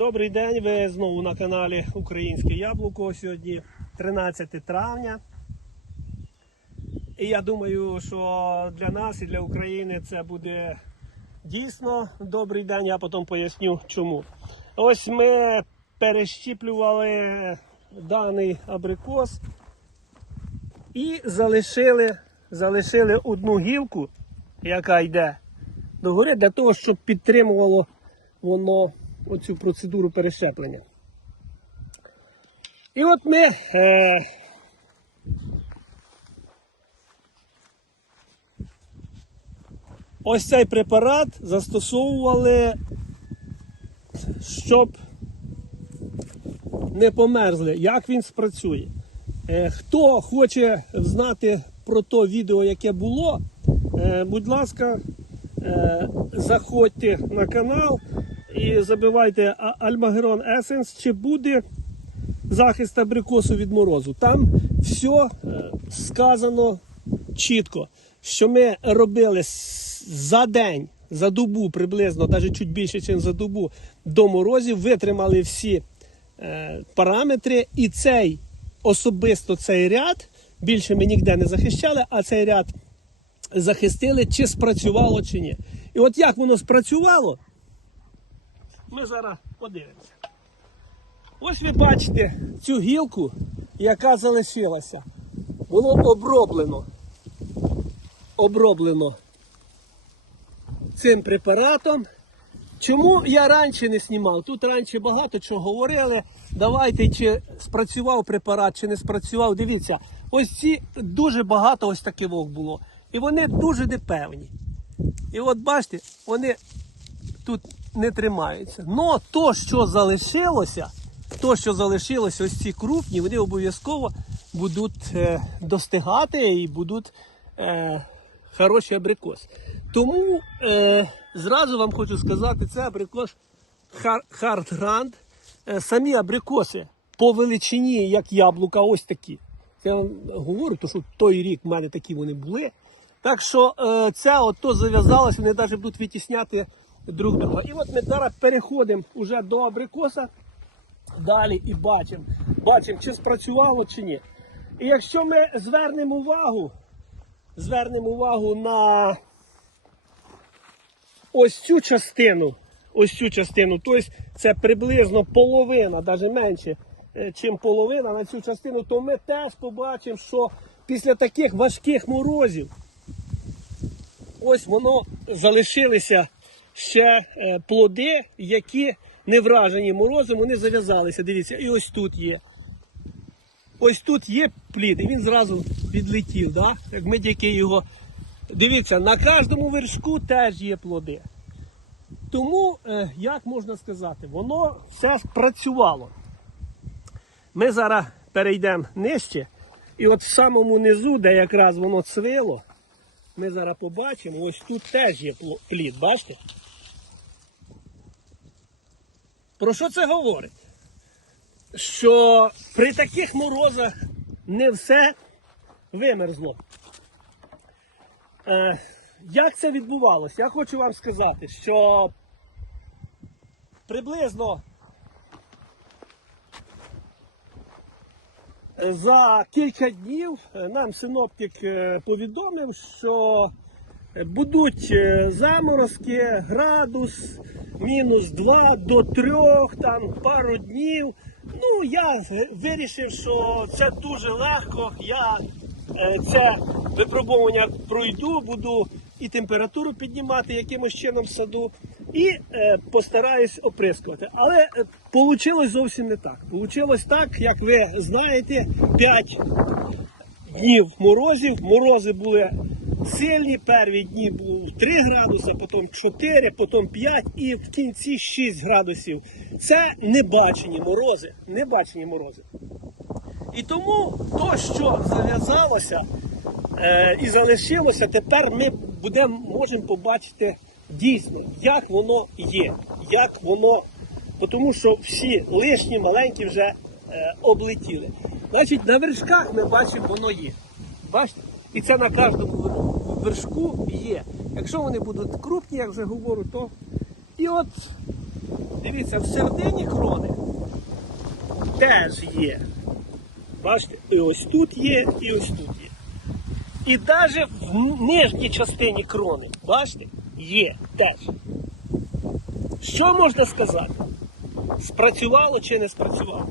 Добрий день, ви знову на каналі Українське Яблуко. Сьогодні 13 травня. І я думаю, що для нас і для України це буде дійсно добрий день, я потім поясню чому. Ось ми перещіплювали даний абрикос і залишили, залишили одну гілку, яка йде догори, для того, щоб підтримувало воно оцю процедуру перещеплення. І от ми е, ось цей препарат застосовували, щоб не померзли. Як він спрацює? Е, хто хоче знати про то відео, яке було, е, будь ласка, е, заходьте на канал і забивайте Альмагерон Есенс, чи буде захист абрикосу від морозу. Там все сказано чітко, що ми робили за день, за добу приблизно, навіть чуть більше, ніж за добу, до морозів, витримали всі е, параметри, і цей особисто цей ряд більше ми ніде не захищали, а цей ряд захистили, чи спрацювало, чи ні. І от як воно спрацювало, ми зараз подивимося. Ось ви бачите цю гілку, яка залишилася. Воно оброблено. Оброблено цим препаратом. Чому я раніше не знімав? Тут раніше багато чого говорили. Давайте, чи спрацював препарат, чи не спрацював. Дивіться, ось ці дуже багато ось таких було. І вони дуже непевні. І от бачите, вони тут не тримаються. Но то, що залишилося, то, що залишилося, ось ці крупні, вони обов'язково будуть е, достигати і будуть е, хороші абрикоси. Тому е, зразу вам хочу сказати, це абрикос Hard Grand. Е, самі абрикоси по величині, як яблука, ось такі. Це я вам говорю, тому що той рік в мене такі вони були. Так що е, це ото зав'язалось, вони навіть будуть витісняти друг друга. І от ми зараз переходимо вже до абрикоса далі і бачимо, бачимо, чи спрацювало, чи ні. І якщо ми звернемо увагу, звернемо увагу на ось цю частину, ось цю частину, тобто це приблизно половина, навіть менше, ніж половина на цю частину, то ми теж побачимо, що після таких важких морозів ось воно залишилися ще е, плоди, які не вражені морозом, вони зав'язалися. Дивіться, і ось тут є. Ось тут є плід, і він зразу відлетів. Да? Як тільки його. Дивіться, на кожному вершку теж є плоди. Тому, е, як можна сказати, воно все спрацювало. Ми зараз перейдемо нижче, і от в самому низу, де якраз воно цвило, ми зараз побачимо, ось тут теж є плід, бачите? Про що це говорить? Що при таких морозах не все вимерзло. Е, як це відбувалося? Я хочу вам сказати, що приблизно за кілька днів е, нам синоптик е, повідомив, що будуть е, заморозки, градус, мінус 2 до 3, там пару днів. Ну, я е, вирішив, що це дуже легко. Я е, це випробовування пройду, буду і температуру піднімати якимось чином в саду, і е, постараюсь оприскувати. Але вийшло зовсім не так. Получилось так, як ви знаєте, 5 днів морозів. Морози були сильні. Перві дні було 3 градуси, потім 4, потім 5 і в кінці 6 градусів. Це небачені морози. Небачені морози. І тому то, що зав'язалося е, і залишилося, тепер ми будемо можемо побачити дійсно, як воно є, як воно, тому що всі лишні маленькі вже е, облетіли. Значить, на вершках ми бачимо, воно є. Бачите? І це на кожному вер- вершку є. Якщо вони будуть крупні, як вже говорю, то і от Дивіться, в середині крони теж є. Бачите, і ось тут є, і ось тут є. І навіть в нижній частині крони, бачите, є теж. Що можна сказати? Спрацювало чи не спрацювало?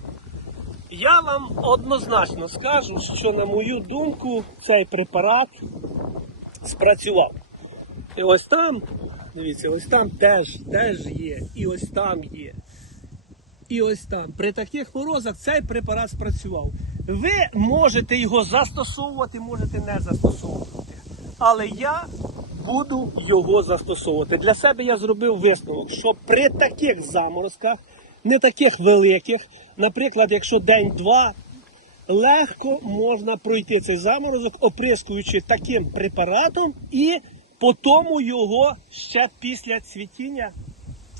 Я вам однозначно скажу, що на мою думку цей препарат спрацював. І ось там, дивіться, ось там теж, теж є, і ось там є. І ось там. При таких морозах цей препарат спрацював. Ви можете його застосовувати, можете не застосовувати. Але я буду його застосовувати. Для себе я зробив висновок, що при таких заморозках, не таких великих, наприклад, якщо день-два, легко можна пройти цей заморозок, оприскуючи таким препаратом, і по тому його ще після цвітіння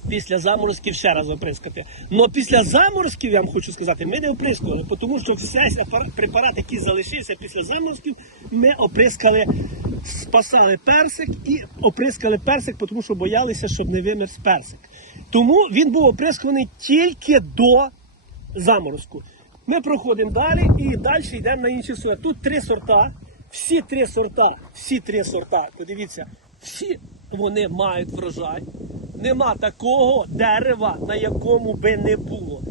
після заморозків ще раз оприскати. Но після заморозків, я вам хочу сказати, ми не оприскували, тому що весь препарат, який залишився після заморозків, ми оприскали, спасали персик і оприскали персик, тому що боялися, щоб не вимерз персик. Тому він був оприскуваний тільки до заморозку. Ми проходимо далі і далі йдемо на інші сорти. Тут три сорта. Всі три сорта, всі три сорта, подивіться, всі вони мають врожай. Нема такого дерева, на якому би не було.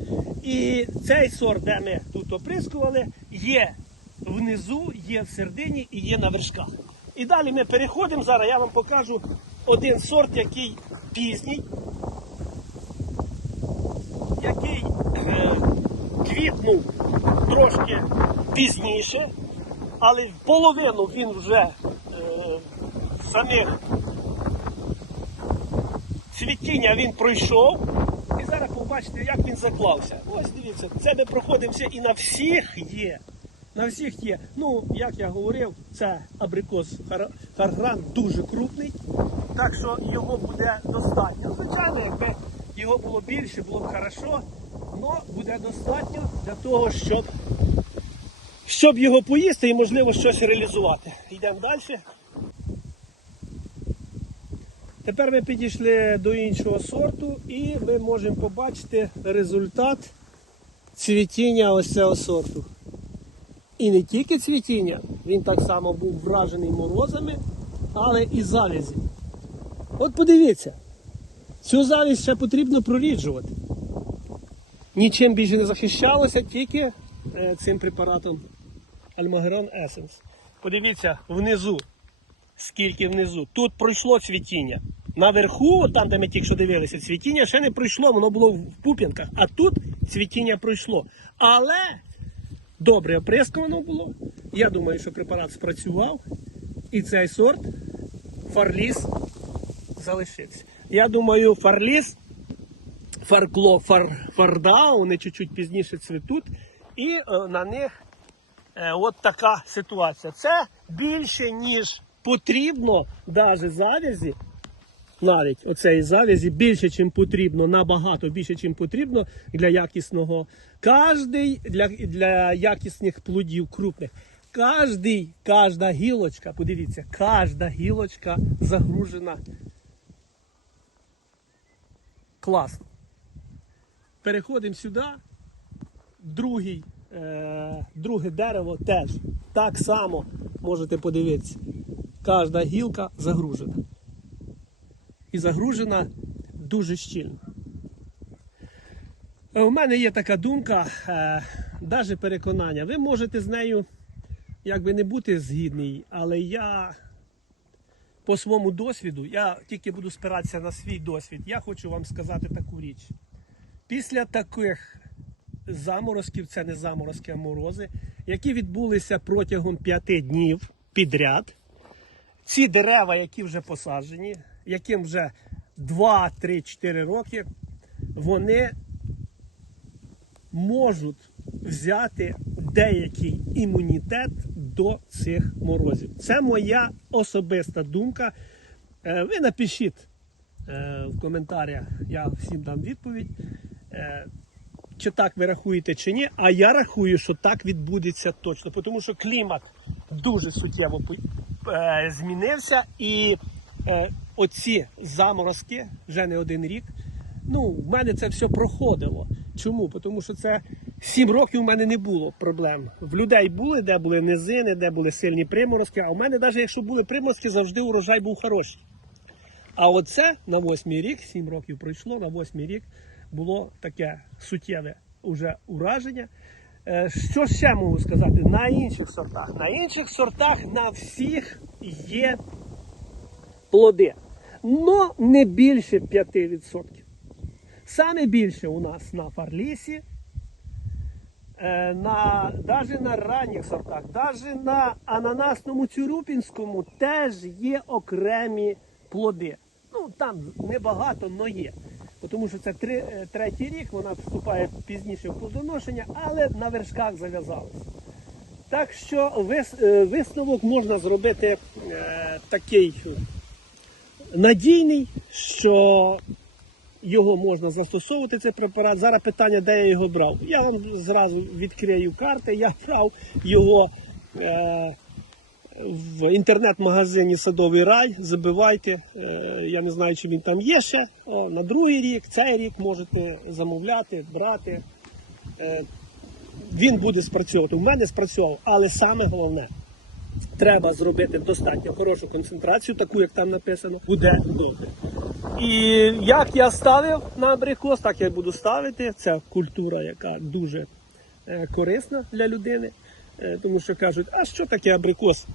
І цей сорт, де ми тут оприскували, є внизу, є в середині і є на вершках. І далі ми переходимо. Зараз я вам покажу один сорт, який пізній, який е, квітнув трошки пізніше, але половину він вже е, самих цвітіння він пройшов. І зараз побачите, як він заклався. Ось дивіться, це ми проходимося і на всіх є. На всіх є. Ну, як я говорив, це абрикос Харгран дуже крупний, так що його буде достатньо. Звичайно, якби його було більше, було б хорошо, але буде достатньо для того, щоб, щоб його поїсти і, можливо, щось реалізувати. Йдемо далі. Тепер ми підійшли до іншого сорту і ми можемо побачити результат цвітіння ось цього сорту. І не тільки цвітіння, він так само був вражений морозами, але і завязі. От подивіться, цю завість ще потрібно проріджувати. Нічим більше не захищалося, тільки е, цим препаратом Альмагерон Essence. Подивіться внизу скільки внизу. Тут пройшло цвітіння. Наверху, там, де ми тільки що дивилися, цвітіння ще не пройшло, воно було в пуп'янках, а тут цвітіння пройшло. Але добре оприскувано було. Я думаю, що препарат спрацював. І цей сорт фарліс залишився. Я думаю, фарліс, фаркло, фар, фарда, вони чуть-чуть пізніше цвітуть, і е, на них Е, от така ситуація. Це більше, ніж потрібно, навіть завязі, навіть оцеї завязі, більше, ніж потрібно, набагато більше, ніж потрібно для якісного. Кожний для, для якісних плодів крупних. Кожний, кожна гілочка, подивіться, кожна гілочка загружена класно. Переходимо сюди другий, е, друге дерево теж так само можете подивитися. Кожна гілка загружена. І загружена дуже щільно. Е, У мене є така думка, е, навіть переконання. Ви можете з нею якби не бути згідний, але я по своєму досвіду, я тільки буду спиратися на свій досвід, я хочу вам сказати таку річ. Після таких заморозків, це не заморозки, а морози, які відбулися протягом п'яти днів підряд. Ці дерева, які вже посаджені, яким вже 2, 3, 4 роки, вони можуть взяти деякий імунітет до цих морозів. Це моя особиста думка. Е, Ви напишіть е, в коментарях, я всім дам відповідь. Е, чи так ви рахуєте, чи ні. А я рахую, що так відбудеться точно, тому що клімат дуже суттєво е, змінився, і е, оці заморозки вже не один рік Ну, в мене це все проходило. Чому? Тому що це 7 років у мене не було проблем. В людей були, де були низини, де були сильні приморозки. А в мене, навіть якщо були приморозки, завжди урожай був хороший. А оце на восьмий рік, 7 років пройшло, на восьмий рік було таке суттєве уже ураження. Е, Що ще можу сказати? На інших сортах. На інших сортах на всіх є плоди. Но не більше 5%. Саме більше у нас на фарлісі, е, на, навіть на ранніх сортах, навіть на ананасному цюрюпінському теж є окремі плоди. Ну, там небагато, але є. Тому що це три, е, третій рік, вона вступає пізніше в плодоношення, але на вершках зав'язалася. Так що вис- е, висновок можна зробити е, такий надійний, що його можна застосовувати, цей препарат. Зараз питання, де я його брав. Я вам зразу відкрию карти. Я брав його е, в інтернет-магазині Садовий рай. Забивайте. Я не знаю, чи він там є ще. На другий рік, цей рік можете замовляти, брати. Е, він буде спрацьовувати. У мене спрацьовував, але саме головне. Треба зробити достатньо хорошу концентрацію, таку як там написано, буде добре. І як я ставив на абрикос, так я буду ставити. Це культура, яка дуже е, корисна для людини. Е, тому що кажуть, а що таке абрикос?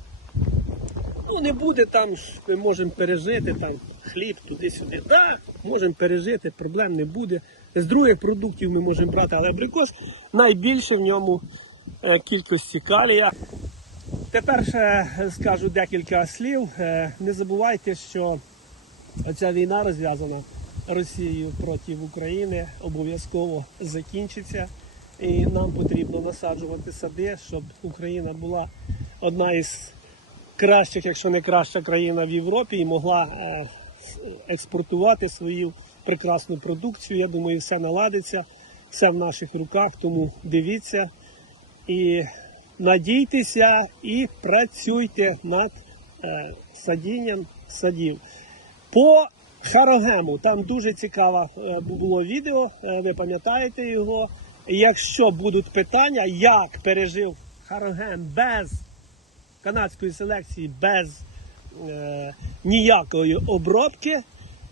Ну не буде там, ми можемо пережити там хліб туди-сюди. Так, можемо пережити, проблем не буде. З других продуктів ми можемо брати, але абрикос найбільше в ньому е, кількості калія. Тепер ще скажу декілька слів. Е, Не забувайте, що ця війна розв'язана Росією проти України обов'язково закінчиться. І нам потрібно насаджувати сади, щоб Україна була одна із кращих, якщо не краща країна в Європі, і могла е, експортувати свою прекрасну продукцію. Я думаю, все наладиться, все в наших руках. Тому дивіться і надійтеся і працюйте над е, садінням садів. По Харогему там дуже цікаве було відео, е, ви пам'ятаєте його. Якщо будуть питання, як пережив Харогем без канадської селекції, без е, ніякої обробки,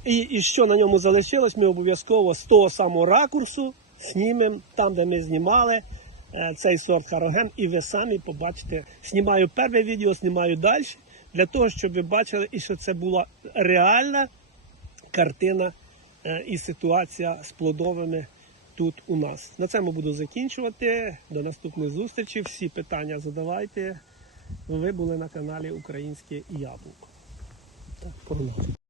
і, і що на ньому залишилось, ми обов'язково з того самого ракурсу знімемо там, де ми знімали е, цей сорт Хароген, і ви самі побачите. Знімаю перше відео, знімаю далі, для того, щоб ви бачили, і що це була реальна картина е, і ситуація з плодовими тут у нас. На цьому буду закінчувати. До наступних зустрічей. Всі питання задавайте. Ви були на каналі Українське Яблуко. Так, погнали.